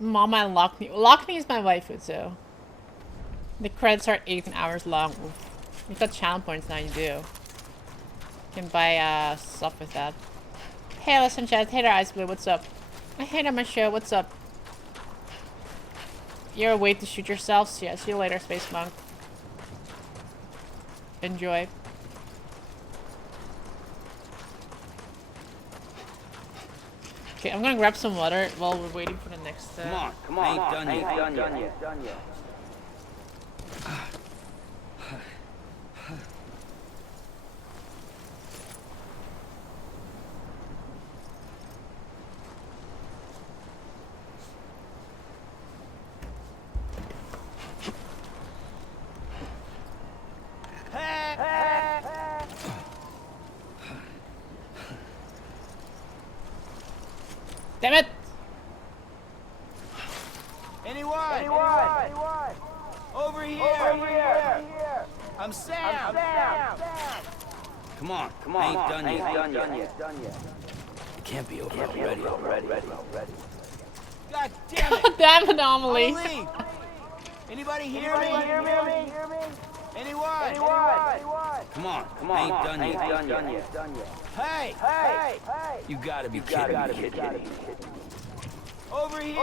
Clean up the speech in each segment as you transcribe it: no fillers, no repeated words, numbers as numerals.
Mama and Lockney. Lockney is my waifu too. The credits are 18 hours long. Oof. You got channel points now, you do. You can buy stuff with that. Hey, listen, chat. Hater Ice Blue, what's up? I hate on my show, what's up? You're a way to shoot yourselves? Yeah, see you later, Space Monk. Enjoy. Okay, I'm gonna grab some water while we're waiting for the next. Come on, I ain't done yet. Damn it! Anyone? Over here! I'm Sam! Come on, I ain't done yet. It can't be over already. God damn it! Damn anomaly! Anybody hear me? Anyone? Come on, I ain't done yet. Hey! You gotta be kidding me. Over here!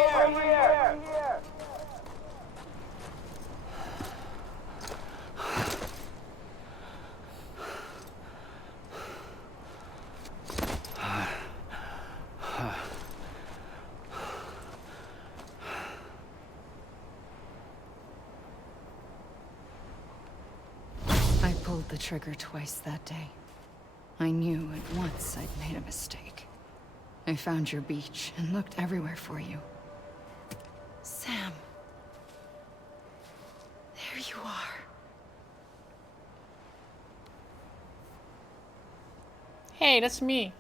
I pulled the trigger twice that day. I knew at once I'd made a mistake. I found your beach and looked everywhere for you. Sam. There you are. Hey, that's me.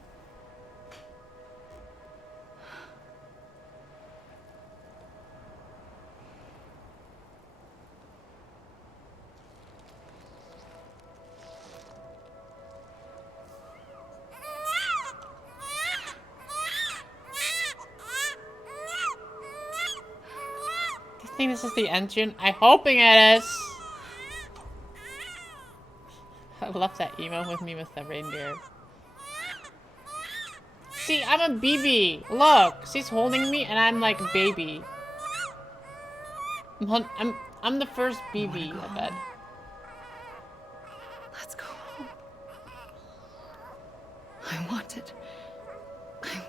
I think this is the engine. I'm hoping it is. I love that emo with me with the reindeer. See, I'm a BB. Look, she's holding me and I'm like a baby. I'm the first BB, I bet. Let's go home. I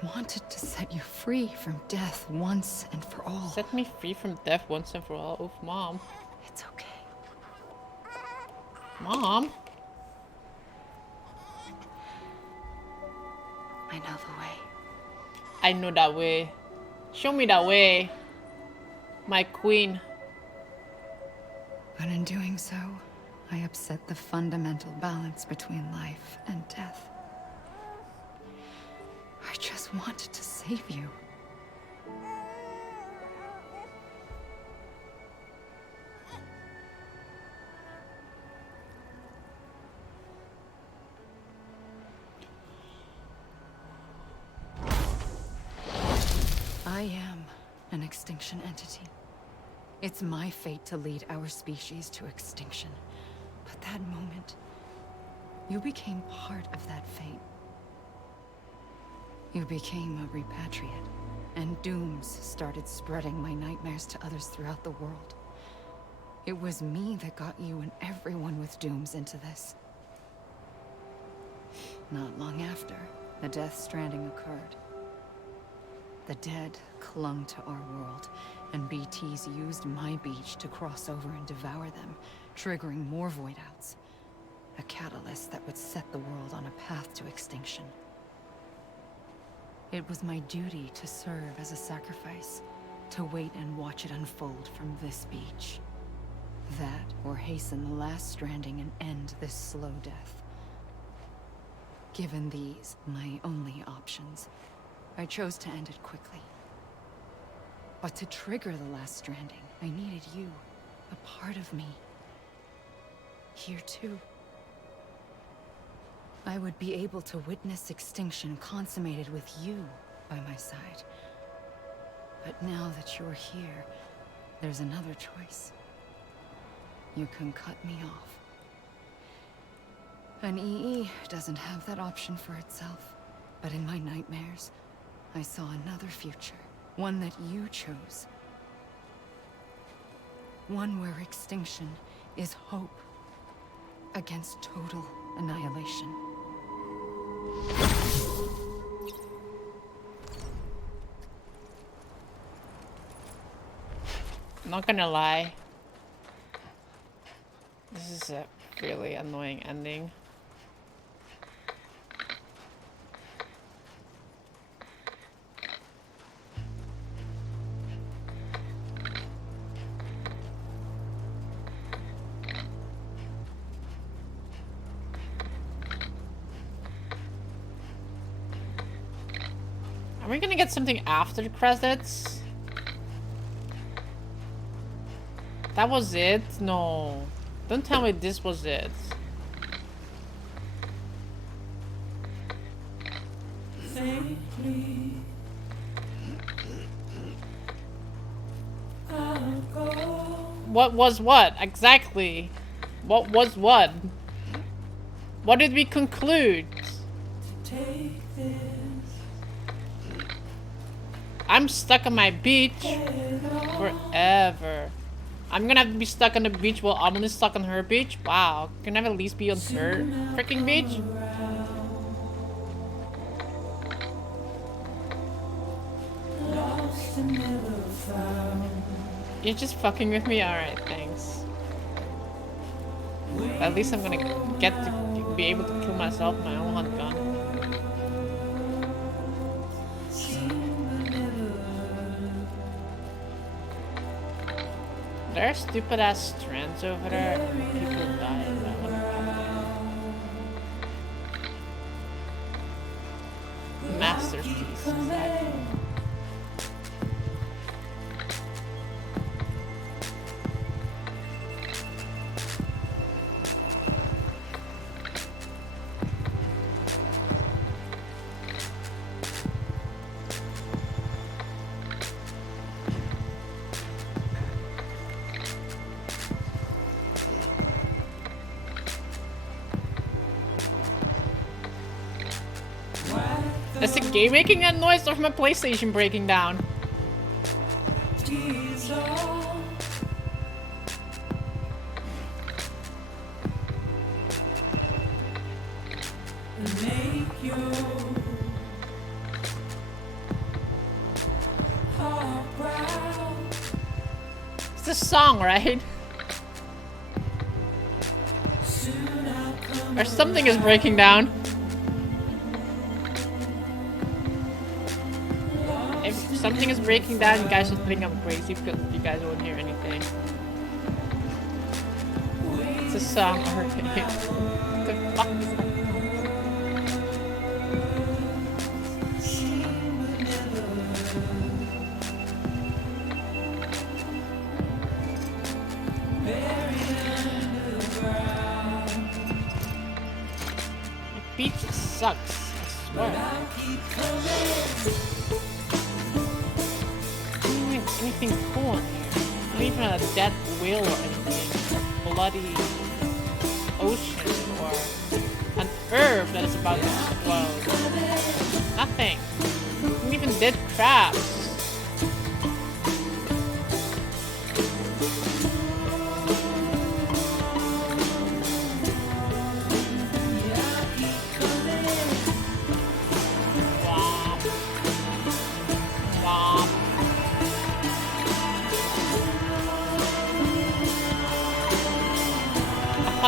wanted to set you free from death once and for all. Set me free from death once and for all. Oh, Mom. It's okay. Mom? I know the way. I know that way. Show me that way. My queen. But in doing so, I upset the fundamental balance between life and death. I just wanted to save you. I am an extinction entity. It's my fate to lead our species to extinction. But that moment, you became part of that fate. You became a repatriate, and dooms started spreading my nightmares to others throughout the world. It was me that got you and everyone with dooms into this. Not long after, the Death Stranding occurred. The dead clung to our world, and BTs used my beach to cross over and devour them, triggering more void outs. A catalyst that would set the world on a path to extinction. It was my duty to serve as a sacrifice, to wait and watch it unfold from this beach. That, or hasten the last stranding and end this slow death. Given these, my only options, I chose to end it quickly. But to trigger the last stranding, I needed you, a part of me. Here too. I would be able to witness extinction consummated with you by my side. But now that you're here, there's another choice. You can cut me off. An EE doesn't have that option for itself. But in my nightmares, I saw another future. One that you chose. One where extinction is hope against total annihilation. I'm not gonna lie. This is a really annoying ending. Are we gonna get something after the credits? That was it? No. Don't tell me this was it. What was what? Exactly. What was what? What did we conclude? I'm stuck on my beach forever. I'm gonna have to be stuck on the beach while I'm only stuck on her beach? Wow. Can I at least be on her freaking beach? You're just fucking with me? Alright, thanks. At least I'm gonna get to be able to kill myself with my own handgun. There are stupid ass strands over there and people dying. Masterpiece, exactly. Is the game making that noise or my PlayStation breaking down? It's this song, right? Or something is breaking down. If something is breaking down, you guys should think I'm crazy because you guys won't hear anything. It's a song or a game. What the fuck is that? My beach sucks, I swear. Anything cool in here. Not even a dead whale or anything. A bloody ocean or an herb that is about to explode. Nothing. Not even dead crabs.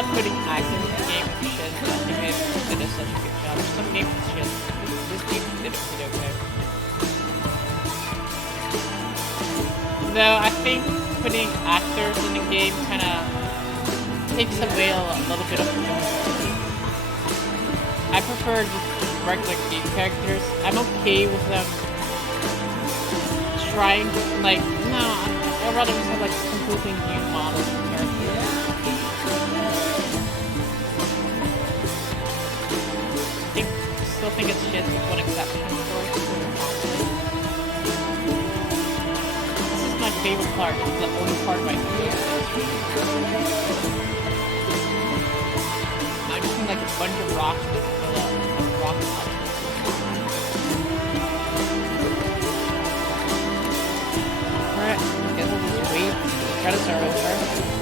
Putting items in the game with shit. I think they did such a good job. Some games with shit. This game did it pretty okay. Though I think putting actors in the game kind of takes away a little bit of the movie. I prefer just regular game characters. I'm okay with them trying to, like, no, I'd rather just have like completely new models of characters. I still think it's shit with one exception, of course. favorite part. It's the only part right now. I'm just seeing like a bunch of rocks that fill up. Like rock out. Alright, I guess we'll just wait. The credits are over.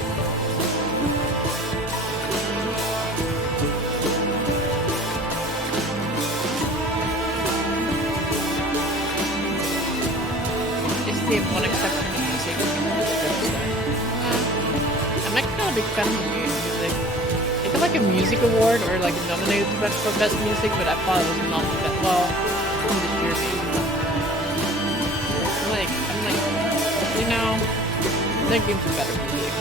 One exception to music. I'm actually not a big fan of music. It got like a music award or like nominated for best music, but I thought it was not that well from this year maybe. I'm like, you know, that game's better music.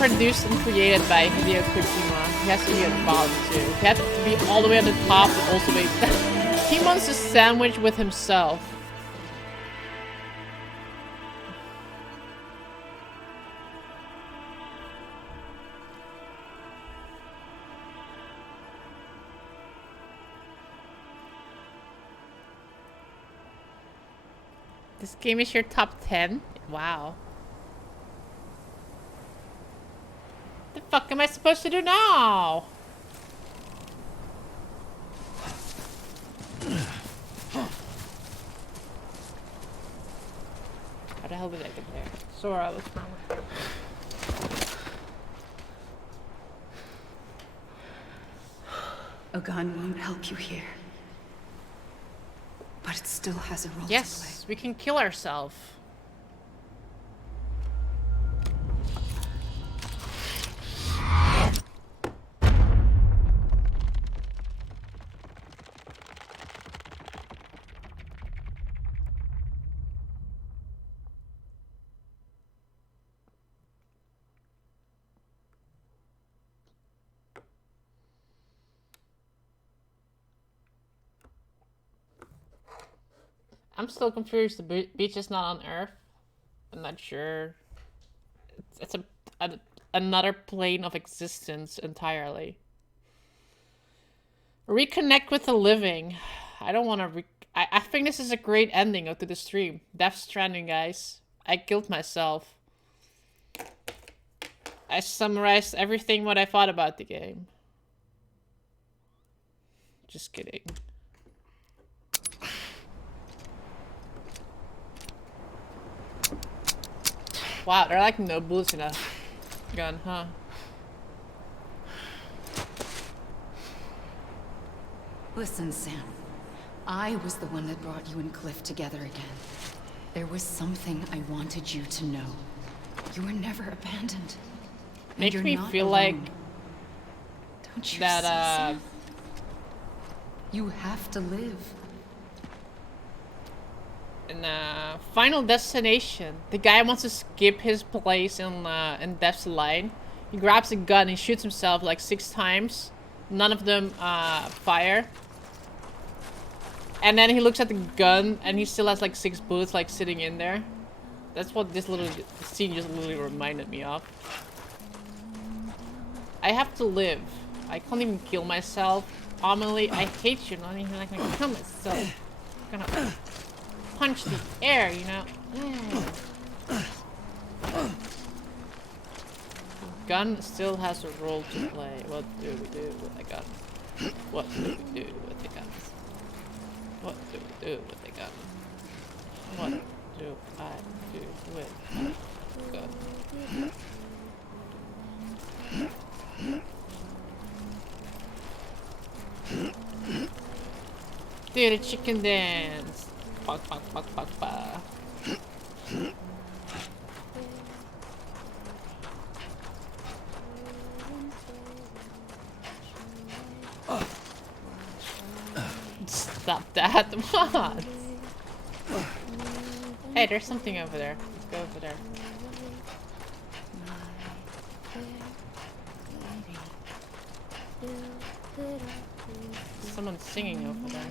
Produced and created by Hideo Kojima. He has to be at the bottom too. He has to be all the way at the top, but also be. He wants a sandwich with himself. This game is your top 10? Wow. The fuck am I supposed to do now? How the hell did I get there? Sora, what's wrong with you? A gun won't help you here. But it still has a role to play. Yes, we can kill ourselves. I'm still confused. The beach is not on Earth. I'm not sure. It's another plane of existence entirely. Reconnect with the living. I don't want to. I think this is a great ending to the stream. Death Stranding, guys. I killed myself. I summarized everything what I thought about the game. Just kidding. Wow, there are like no bullets in a gun, huh? Listen, Sam. I was the one that brought you and Cliff together again. There was something I wanted you to know. You were never abandoned. Makes me feel like don't you that see, Sam? You have to live. In Final Destination, the guy wants to skip his place in Death's line. He grabs a gun and shoots himself like 6 times. None of them fire. And then he looks at the gun and he still has like 6 bullets like sitting in there. That's what this little scene just literally reminded me of. I have to live. I can't even kill myself. Amelie, I hate you. Not even like I can kill myself. I'm gonna punch the air, you know. The gun still has a role to play. What do we do with the gun? What do we do with the gun? What do we do with the gun? What do I do with the gun? Do the chicken dance. Fuck, fuck, fuck, fuck, fuck. Stop that. What? Hey, there's something over there. Let's go over there. Someone's singing over there.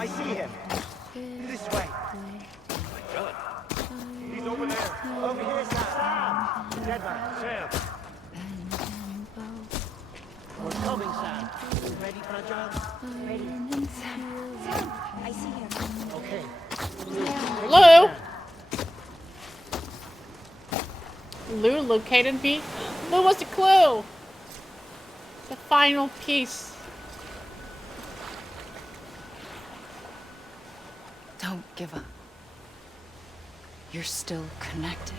I see him. This way. Really? He's over there. Over here, Sam. Dead man. Sam. We're coming, Sam. You ready, Fragile? Ready. Sam, I see him. Okay. Lou? Lou located me? Lou was the clue! The final piece. Don't give up. You're still connected.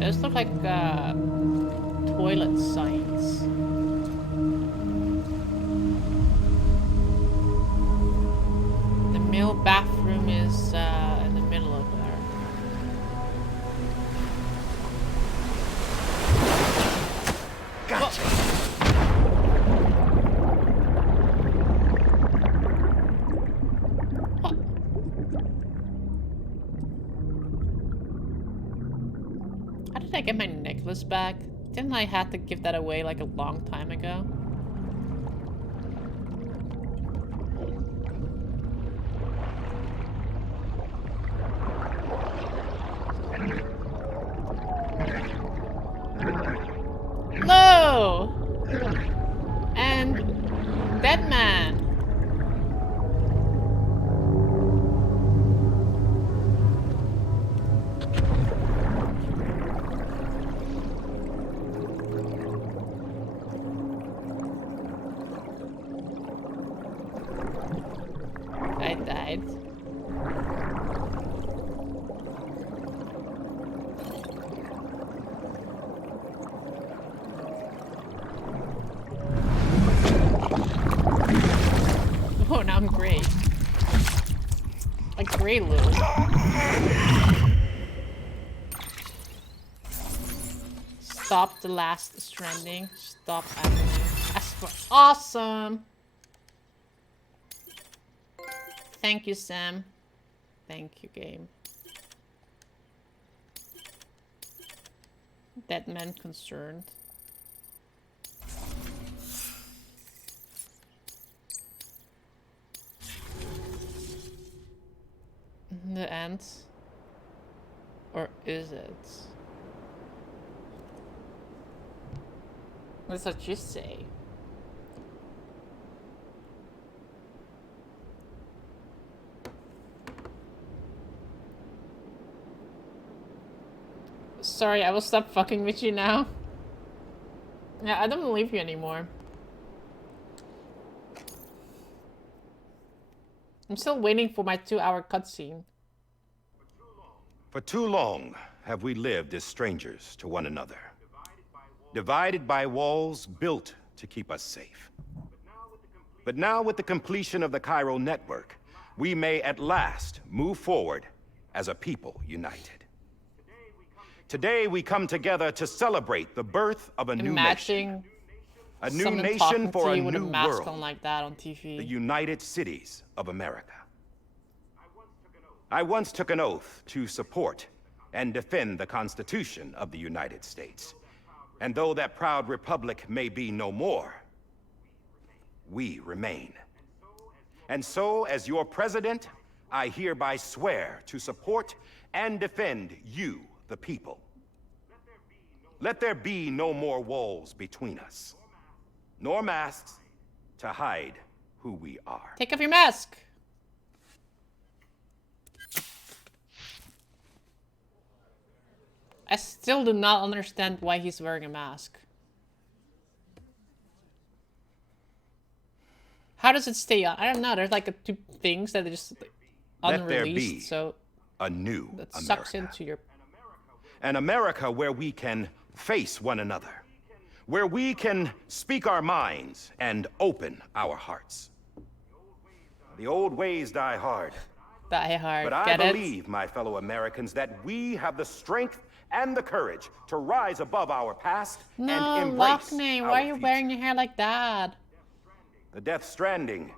Those look like toilet signs. The male bathroom is in the middle of there. Gotcha. What? How did I get my necklace back? Didn't I have to give that away like a long time ago? Hello! And Dead Man. I died. Oh, now I'm gray. Like gray Lou. Stop the last Stranding. Stop Avenue. That's awesome! Thank you, Sam. Thank you, game. Dead man concerned. The end? Or is it? That's what you say. Sorry, I will stop fucking with you now. Yeah, I don't believe you anymore. I'm still waiting for my 2-hour cutscene. For too long have we lived as strangers to one another. Divided by walls built to keep us safe. But now with the completion of the Cairo network, we may at last move forward as a people united. Today we come together to celebrate the birth of a new nation. A new nation for a new with a mask world. on like that on TV. The United Cities of America. I once took an oath to support and defend the Constitution of the United States. And though that proud republic may be no more, we remain. And so, as your president, I hereby swear to support and defend you, the people. Let there be no more walls between us, nor masks to hide who we are. Take off your mask! I still do not understand why he's wearing a mask. How does it stay on? I don't know. There's like two things that are just Let there unreleased, be so a new that America. sucks into your... An America where we can face one another. Where we can speak our minds and open our hearts. The old ways die hard. Die hard. But I Get it? believe, my fellow Americans, that we have the strength and the courage to rise above our past and embrace Lockney, our why are you future. wearing your hair like that? The Death Stranding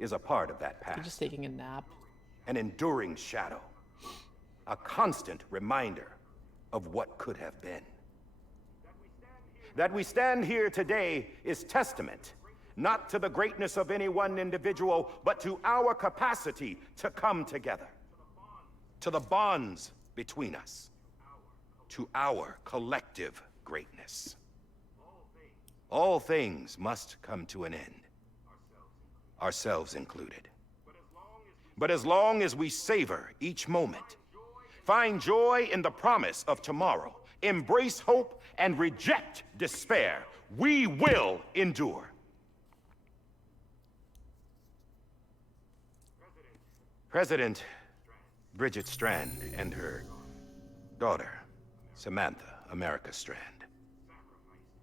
is a part of that You're past. just taking a nap. An enduring shadow. A constant reminder of what could have been. That we stand here today is testament, not to the greatness of any one individual, but to our capacity to come together. To the bonds between us. To our collective greatness. All things must come to an end. Ourselves included. But as long as we savor each moment, find joy in the promise of tomorrow, embrace hope, and reject despair, we will endure. President Bridget Strand and her daughter, Samantha America Strand,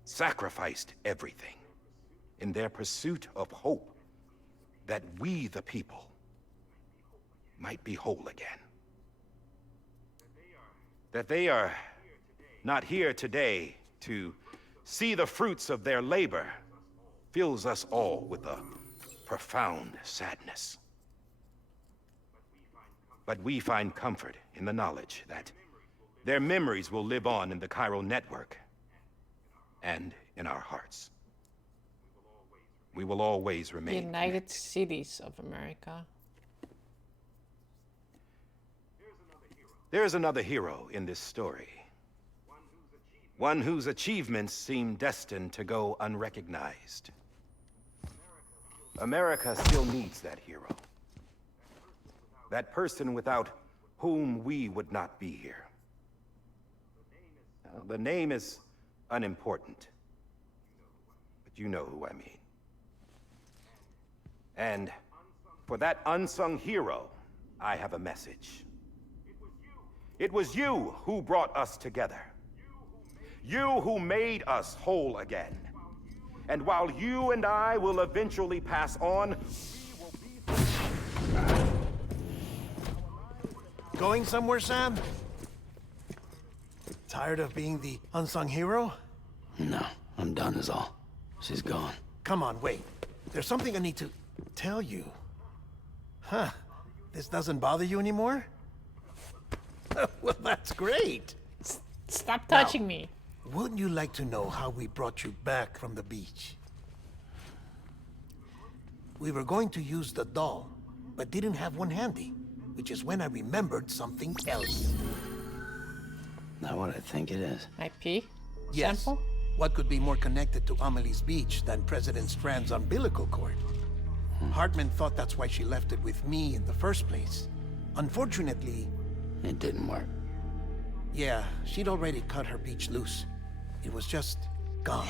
sacrificed everything in their pursuit of hope that we, the people, might be whole again. That they are not here today to see the fruits of their labor fills us all with a profound sadness. But we find comfort in the knowledge that their memories will live on in the chiral network and in our hearts. We will always remain United connected. Cities of America. There's another hero in this story. One whose achievements seem destined to go unrecognized. America still needs that hero. That person without whom we would not be here. Now, the name is unimportant, but you know who I mean. And for that unsung hero, I have a message. It was you who brought us together. You who made us whole again. And while you and I will eventually pass on, Going somewhere, Sam? Tired of being the unsung hero? No, I'm done is all. She's gone. Come on, wait. There's something I need to tell you. Huh. This doesn't bother you anymore? Well, that's great. Stop touching me. Wouldn't you like to know how we brought you back from the beach? We were going to use the doll, but didn't have one handy, which is when I remembered something else. Not what I think it is. My pee? Yes. Sample? What could be more connected to Amelie's beach than President Strand's umbilical cord? Hartman thought that's why she left it with me in the first place. Unfortunately, It didn't work. yeah, she'd already cut her beach loose. It was just gone.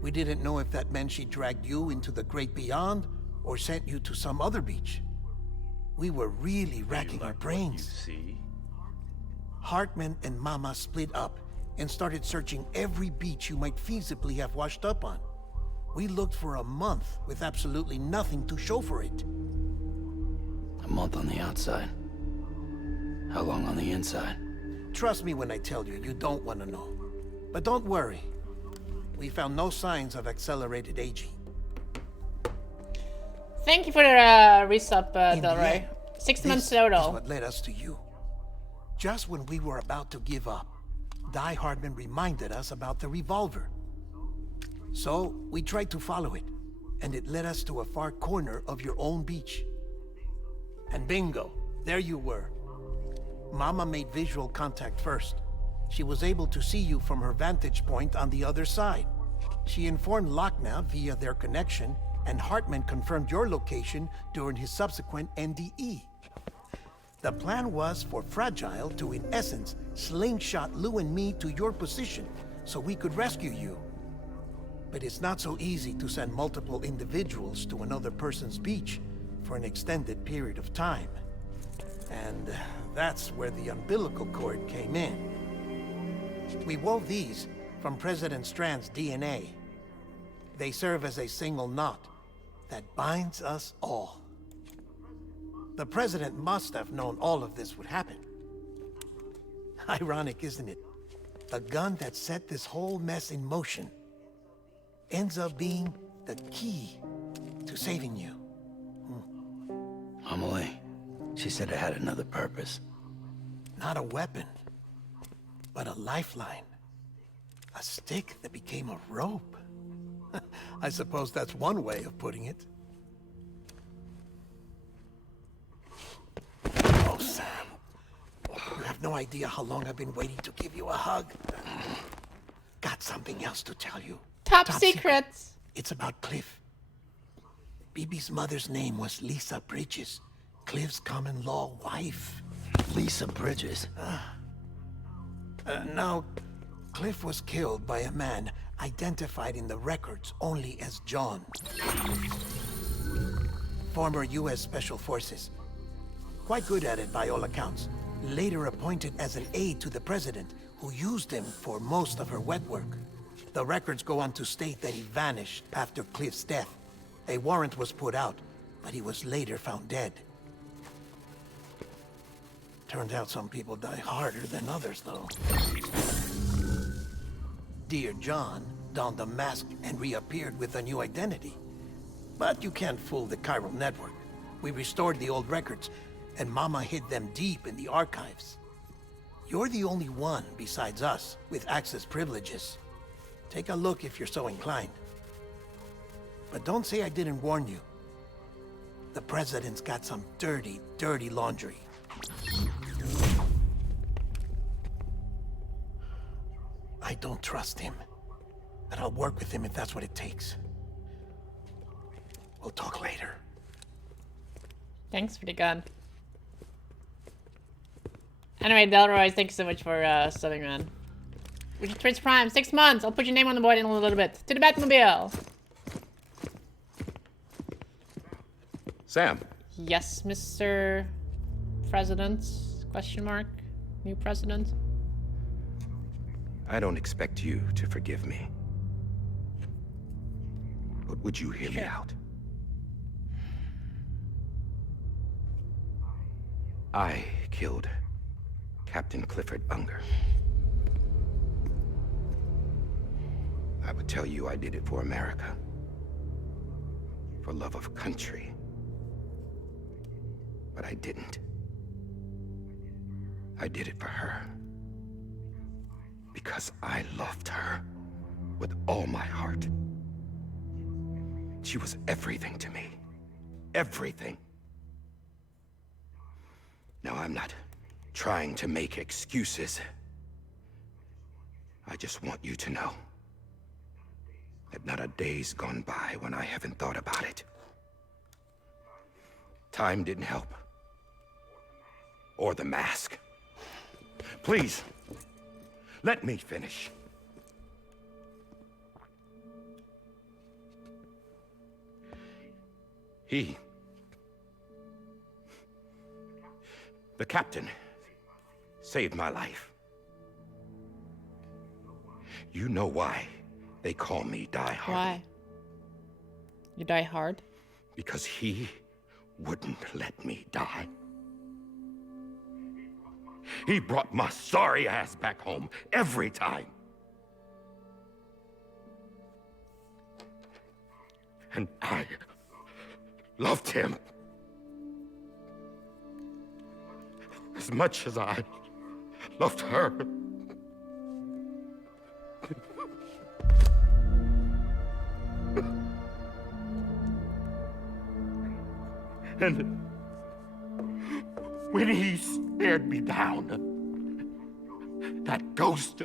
We didn't know if that meant she dragged you into the great beyond or sent you to some other beach. We were really racking our brains. See? Hartman and Mama split up and started searching every beach you might feasibly have washed up on. We looked for a month with absolutely nothing to show for it. A month on the outside. How long on the inside? Trust me when I tell you, you don't want to know. But don't worry. We found no signs of accelerated aging. Thank you for the resub, In the Del Rey. end, 6 months this is total. what led us to you. Just when we were about to give up, Die Hardman reminded us about the revolver. So, we tried to follow it, and it led us to a far corner of your own beach. And bingo, there you were. Mama made visual contact first. She was able to see you from her vantage point on the other side. She informed Lochna via their connection, and Hartman confirmed your location during his subsequent NDE. The plan was for Fragile to, in essence, slingshot Lou and me to your position so we could rescue you. But it's not so easy to send multiple individuals to another person's beach for an extended period of time. And that's where the umbilical cord came in. We wove these from President Strand's DNA. They serve as a single knot that binds us all. The President must have known all of this would happen. Ironic, isn't it? The gun that set this whole mess in motion ends up being the key to saving you. Amelie. She said it had another purpose. Not a weapon, but a lifeline. A stick that became a rope. I suppose that's one way of putting it. Oh, Sam. You have no idea how long I've been waiting to give you a hug. Got something else to tell you. Top secrets. It's about Cliff. Bibi's mother's name was Lisa Bridges, Cliff's common-law wife. Lisa Bridges. Now, Cliff was killed by a man identified in the records only as John. Former U.S. Special Forces. Quite good at it by all accounts. Later appointed as an aide to the president, who used him for most of her wet work. The records go on to state that he vanished after Cliff's death. A warrant was put out, but he was later found dead. Turns out some people die harder than others, though. Dear John donned a mask and reappeared with a new identity. But you can't fool the chiral network. We restored the old records, and Mama hid them deep in the archives. You're the only one, besides us, with access privileges. Take a look if you're so inclined. But don't say I didn't warn you. The president's got some dirty, dirty laundry. I don't trust him. But I'll work with him if that's what it takes. We'll talk later. Thanks for the gun. Anyway, Delroy, thank you so much for subbing, man. Which is Twitch Prime, 6 months. I'll put your name on the board in a little bit. To the Batmobile. Sam. Yes, Mr. President? Question mark. New president. I don't expect you to forgive me. But would you hear me out? I killed Captain Clifford Unger. I would tell you I did it for America. For love of country. But I didn't. I did it for her. Because I loved her with all my heart. She was everything to me. Everything. Now, I'm not trying to make excuses. I just want you to know that not a day's gone by when I haven't thought about it. Time didn't help. Or the mask. Please, let me finish. The captain, saved my life. You know why they call me Die Hard? Why? You die hard? Because he wouldn't let me die. He brought my sorry ass back home every time. And I loved him as much as I loved her. And when he stared me down, that ghost,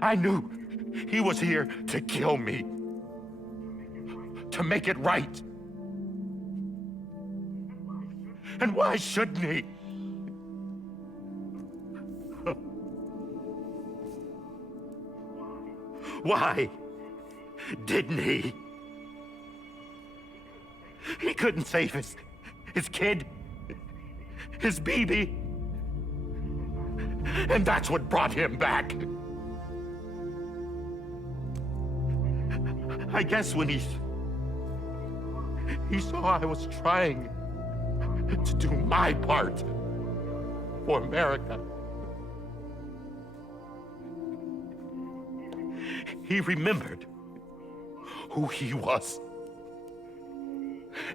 I knew he was here to kill me, to make it right. And why shouldn't he? Why didn't he? He couldn't save his kid, his baby. And that's what brought him back. I guess when he saw I was trying to do my part for America, he remembered who he was.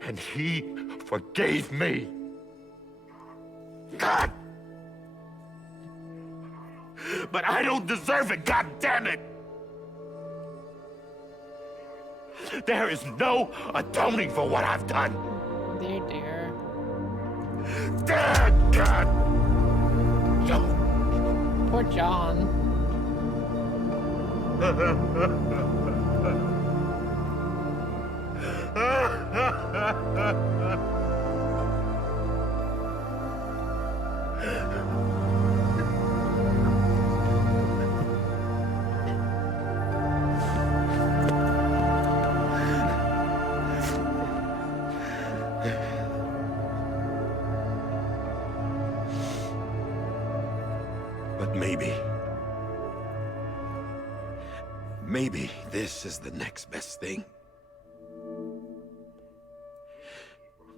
And he forgave me. God! But I don't deserve it, God damn it! There is no atoning for what I've done. Dear, dear. Dear God! Poor John. But maybe this is the next best thing.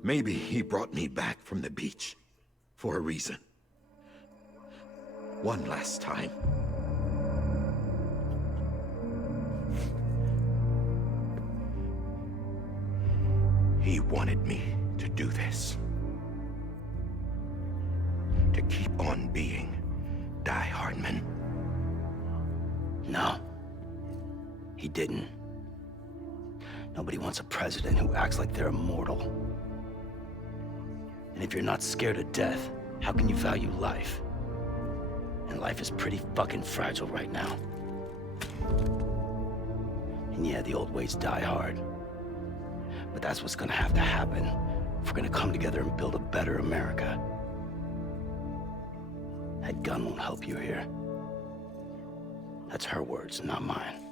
Maybe he brought me back from the beach for a reason. One last time. He wanted me to do this. To keep on being Die Hardman. No. He didn't. Nobody wants a president who acts like they're immortal. And if you're not scared of death, how can you value life? And life is pretty fucking fragile right now. And yeah, the old ways die hard. But that's what's gonna have to happen if we're gonna come together and build a better America. That gun won't help you here. That's her words, not mine.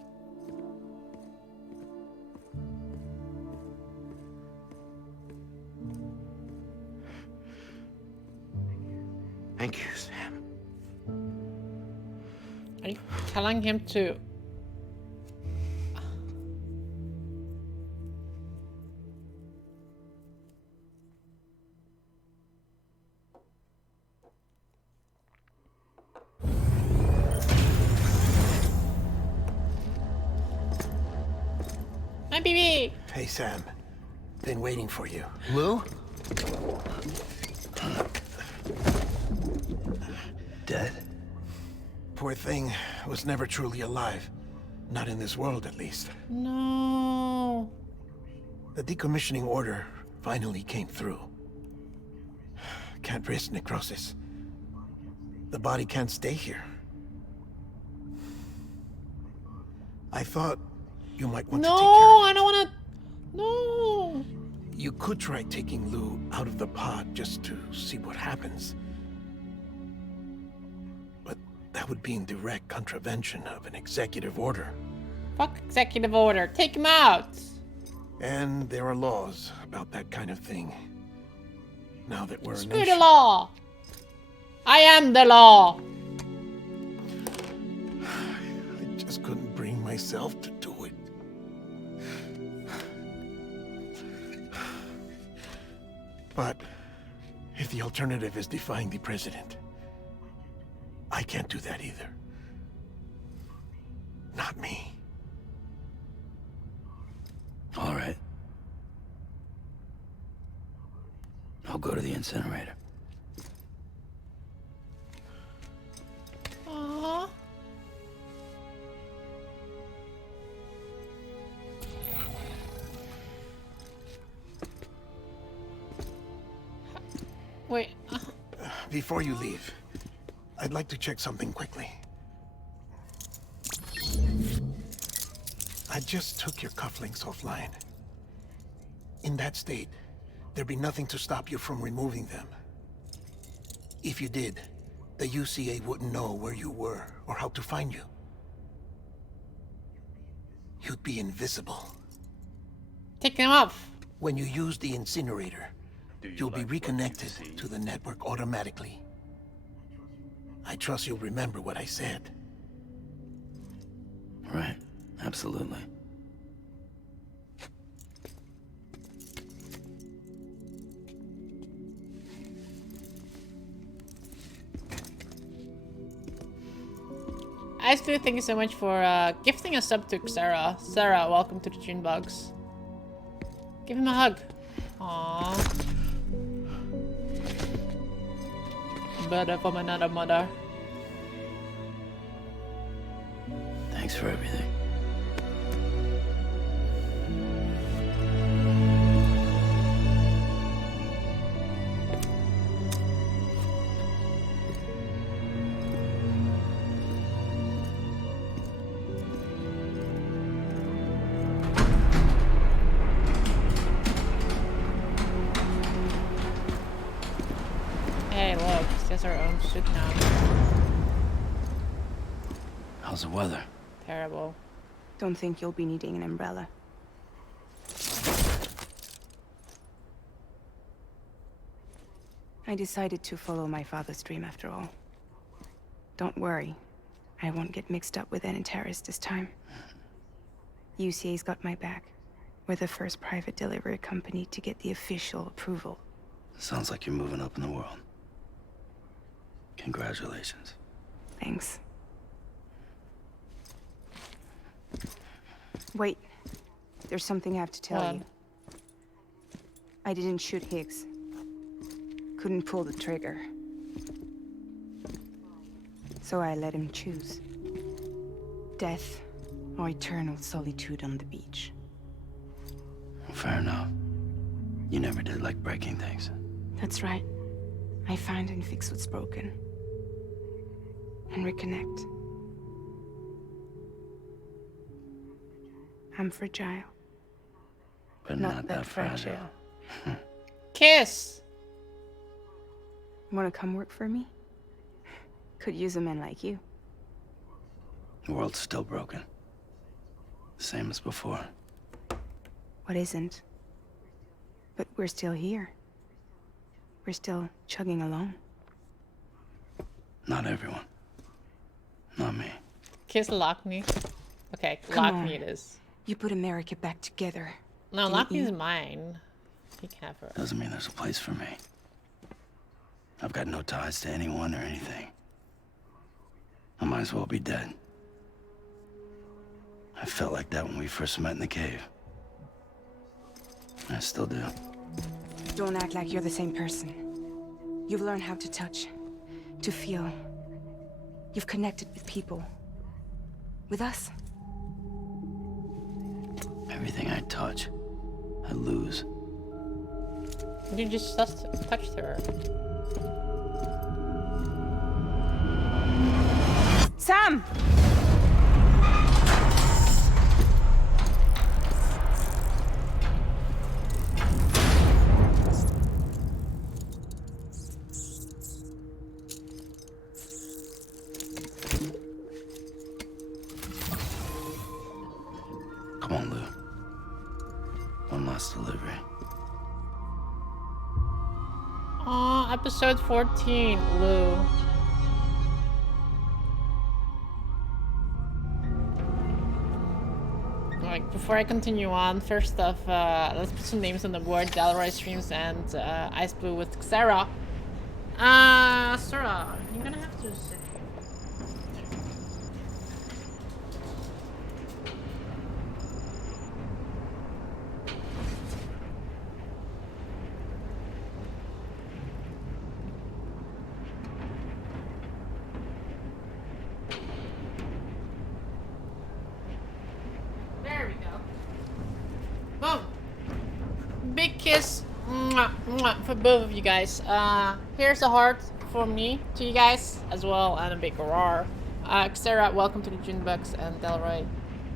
Thank you, Sam. Are you telling him to... My baby! Hey, Sam. Been waiting for you. Lou? Dead? Poor thing was never truly alive. Not in this world, at least. No. The decommissioning order finally came through. Can't risk necrosis. The body can't stay here. I thought you might want to take care No, of I it. don't want to... No. You could try taking Lou out of the pod just to see what happens. But that would be in direct contravention of an executive order. Fuck executive order. Take him out. And there are laws about that kind of thing. Now that we're a Screw the nation. law. I am the law. I just couldn't bring myself to do it. But if the alternative is defying the president, I can't do that either. Not me. All right. I'll go to the incinerator. Aww. Wait. Before you leave, I'd like to check something quickly. I just took your cufflinks offline. In that state, there'd be nothing to stop you from removing them. If you did, the UCA wouldn't know where you were or how to find you. You'd be invisible. Take them off. When you use the incinerator, you'll be reconnected to the network automatically. I trust you'll remember what I said. Right. Absolutely. Stu, thank you so much for gifting a sub to Sarah. Sarah, welcome to the June Bugs. Give him a hug. Aww. Better from another mother. Thanks for everything. Hey, look, she has her own suit now. How's the weather? Terrible. Don't think you'll be needing an umbrella. I decided to follow my father's dream after all. Don't worry. I won't get mixed up with any terrorists this time. UCA's got my back. We're the first private delivery company to get the official approval. Sounds like you're moving up in the world. Congratulations. Thanks. Wait. There's something I have to tell you. I didn't shoot Higgs. Couldn't pull the trigger. So I let him choose. Death or eternal solitude on the beach. Fair enough. You never did like breaking things. That's right. I find and fix what's broken. And reconnect. I'm fragile. But not that fragile. Kiss! Wanna come work for me? Could use a man like you. The world's still broken. Same as before. What isn't? But we're still here. We're still chugging along. Not everyone. Not me. Kiss Lockney. Okay, Come Lockney on. it is. You put America back together. No, Didn't Lockney's you? mine. He can have her. Doesn't mean there's a place for me. I've got no ties to anyone or anything. I might as well be dead. I felt like that when we first met in the cave. I still do. Don't act like you're the same person. You've learned how to touch, to feel. You've connected with people. With us. Everything I touch, I lose. You just touched her. Sam! Come on, Lou. One last delivery. Aw, episode 14, Lou. Alright, before I continue on, first off, let's put some names on the board. Delroy Streams and Ice Blue with Sarah. Sarah, you're gonna have to sit here. There we go. Boom. Big kiss mwah, mwah, for both of you guys. Here's a heart for me to you guys as well, and a big roar. Sarah, welcome to the Juun Bucks, and Delroy,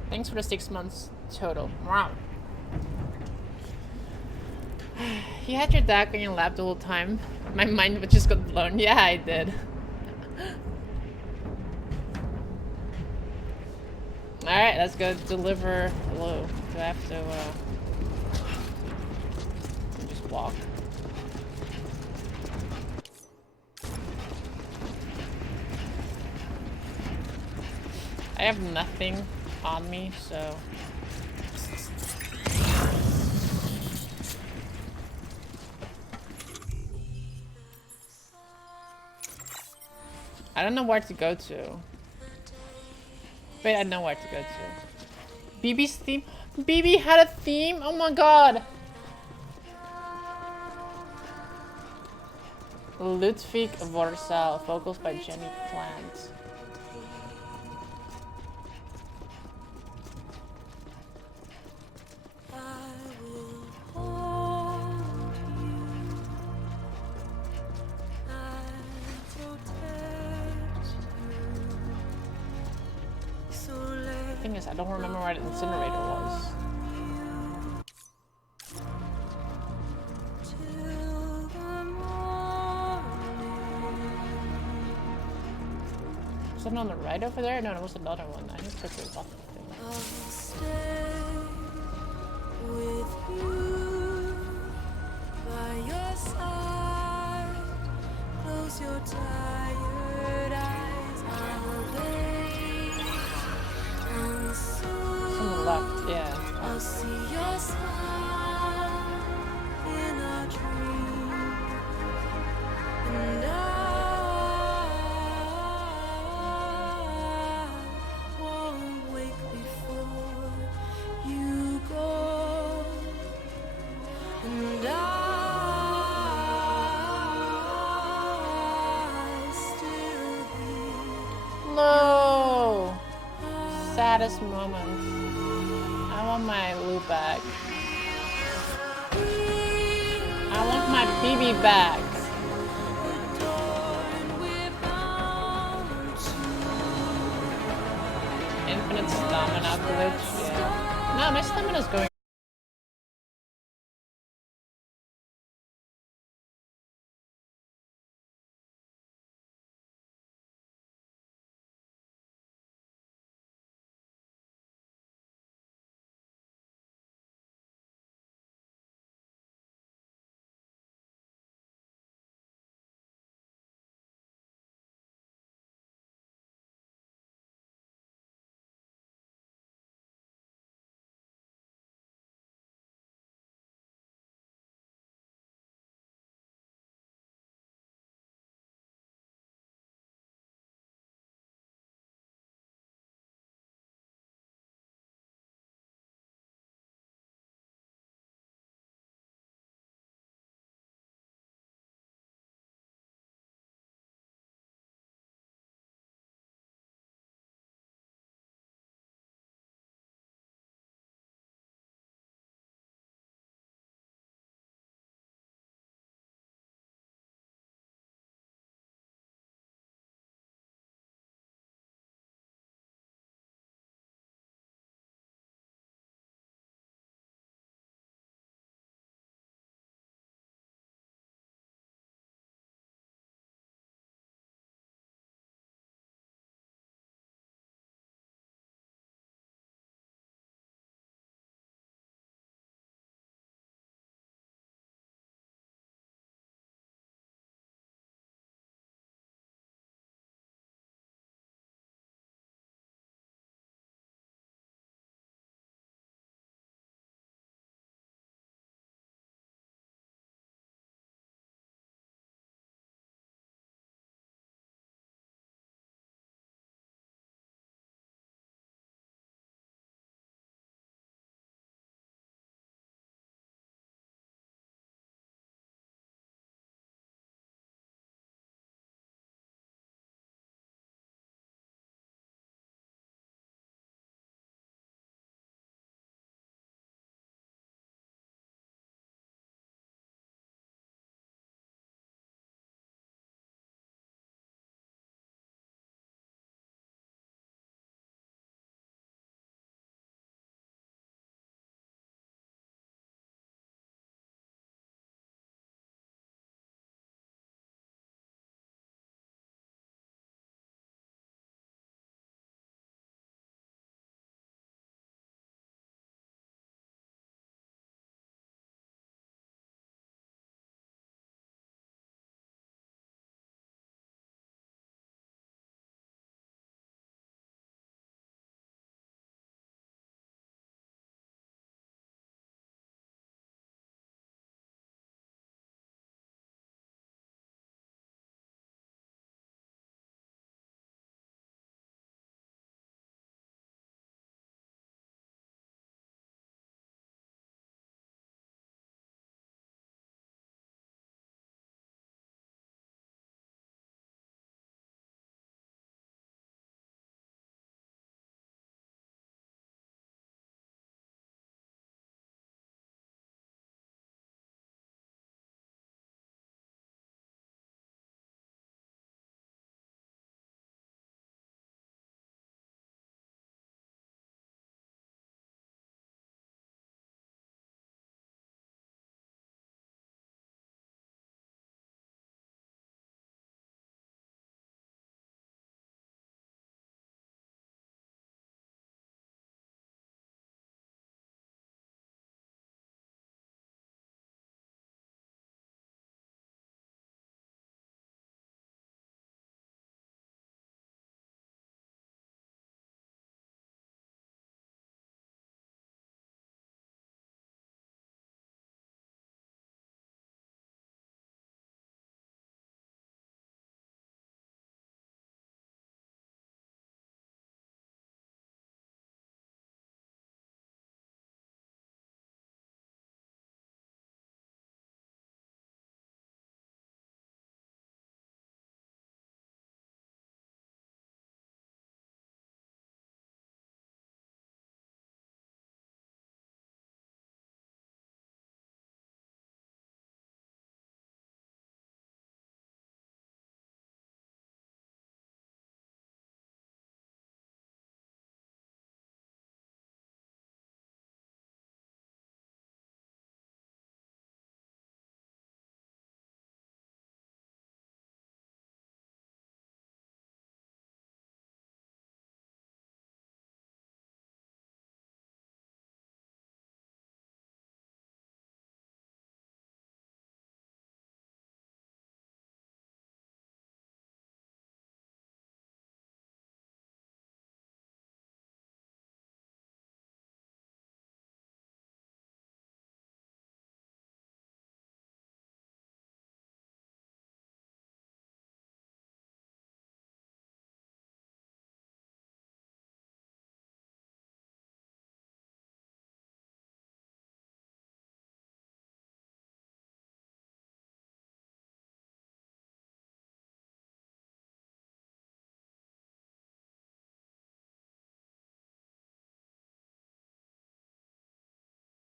thanks for the 6 months total. Wow. You had your DAC on your lap the whole time. My mind just got blown. Yeah, I did. Alright, let's go deliver. Hello. Do I have to, just walk? I have nothing on me, so... I don't know where to go to. Wait, I know where to go to. BB's theme? BB had a theme? Oh my god! Ludwig Vorsal, vocals by Jenny Plant. thing is, I don't remember where the incinerator was. Was it on the right over there? No, there was another one. I just took it off the thing. With you by your side, close your tired eyes. I'll lay and soon It's on the left, yeah. I'll see your smile in a dream, and I won't wake before you go, and I still hear No! Saddest moment. I want my loot back. I want my BB back. the door and we're bound to. Infinite stamina glitch, yeah. No, my stamina's going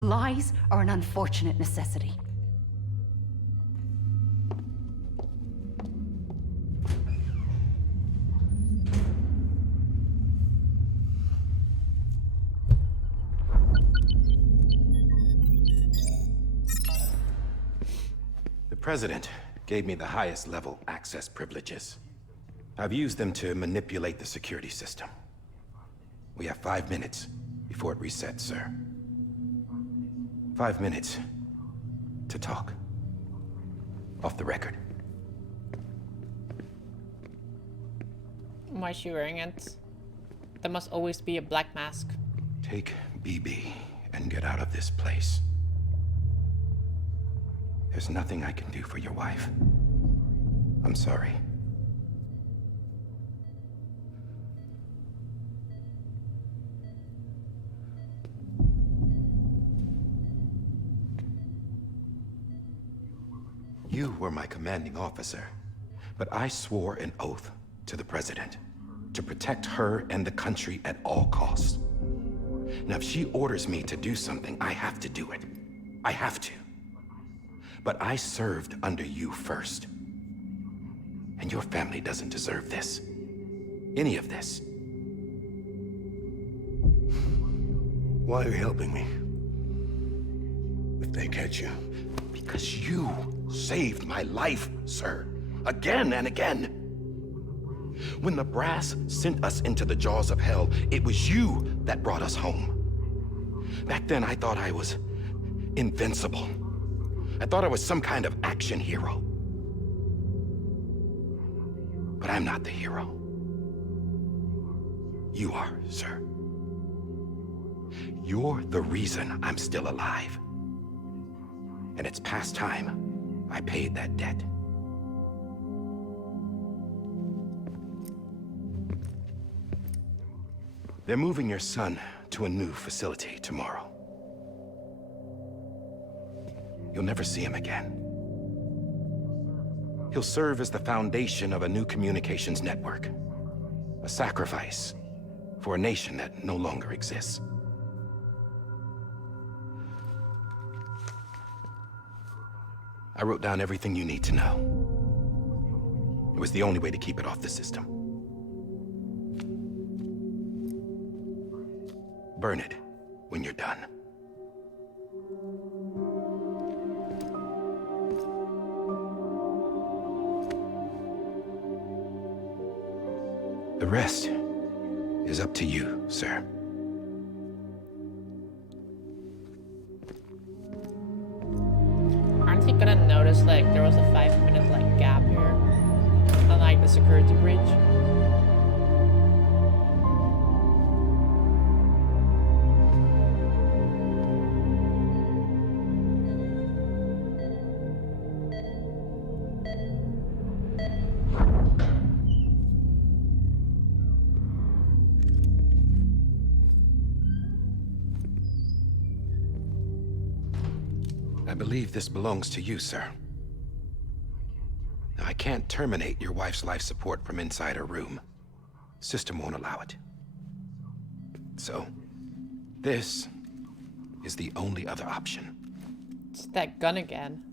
Lies are an unfortunate necessity. The President gave me the highest level access privileges. I've used them to manipulate the security system. We have 5 minutes before it resets, sir. 5 minutes to talk. Off the record. Why is she wearing it? There must always be a black mask. Take BB and get out of this place. There's nothing I can do for your wife. I'm sorry. You were my commanding officer, but I swore an oath to the President to protect her and the country at all costs. Now, if she orders me to do something, I have to do it. I have to. But I served under you first. And your family doesn't deserve this. Any of this. Why are you helping me? If they catch you. Because you saved my life, sir. Again and again. When the brass sent us into the jaws of hell, it was you that brought us home. Back then, I thought I was invincible. I thought I was some kind of action hero. But I'm not the hero. You are, sir. You're the reason I'm still alive. And it's past time I paid that debt. They're moving your son to a new facility tomorrow. You'll never see him again. He'll serve as the foundation of a new communications network. A sacrifice for a nation that no longer exists. I wrote down everything you need to know. It was the only way to keep it off the system. Burn it when you're done. The rest is up to you, sir. Aren't you gonna notice like there was a 5-minute like gap here? Unlike the security breach. I believe this belongs to you, sir. Now, I can't terminate your wife's life support from inside her room. System won't allow it. So, this is the only other option. It's that gun again.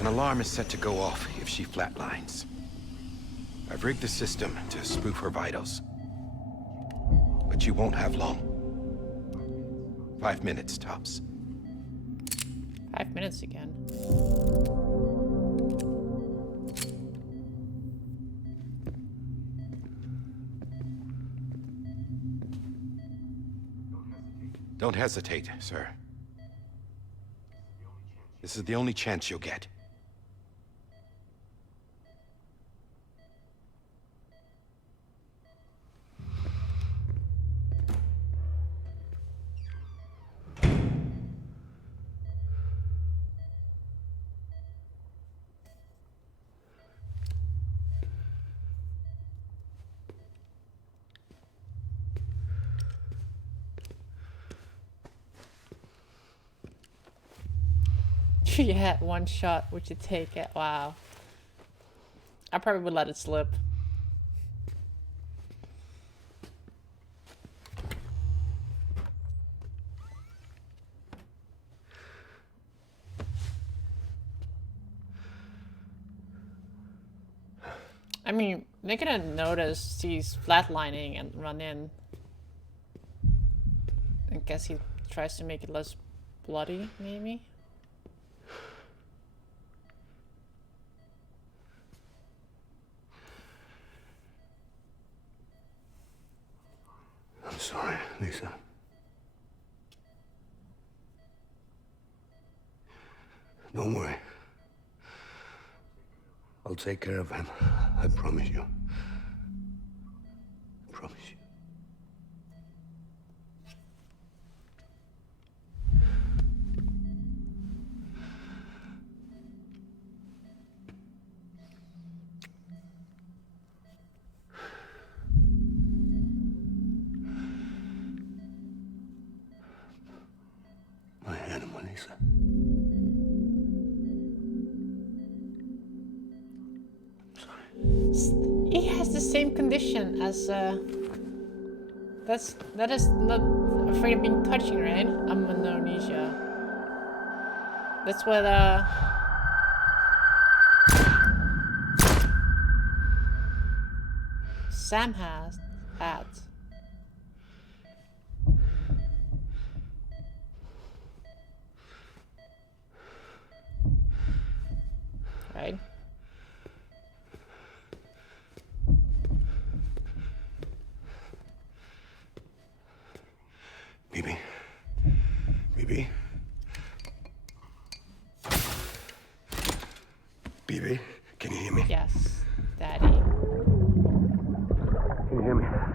An alarm is set to go off if she flatlines. I've rigged the system to spoof her vitals. But you won't have long. 5 minutes, tops. 5 minutes again. Don't hesitate, sir. This is the only chance you'll get. If you had one shot, would you take it? Wow. I probably would let it slip. I mean, they could have noticed he's flatlining and run in. I guess he tries to make it less bloody, maybe? I'm sorry, Lisa. Don't worry. I'll take care of him. I promise you. I promise you. My animal, Lisa. He has the same condition as that is not afraid of being touching, right? Amnesia. That's what Sam has had. Right? BB. BB. BB, can you hear me? Yes, Daddy. Can you hear me?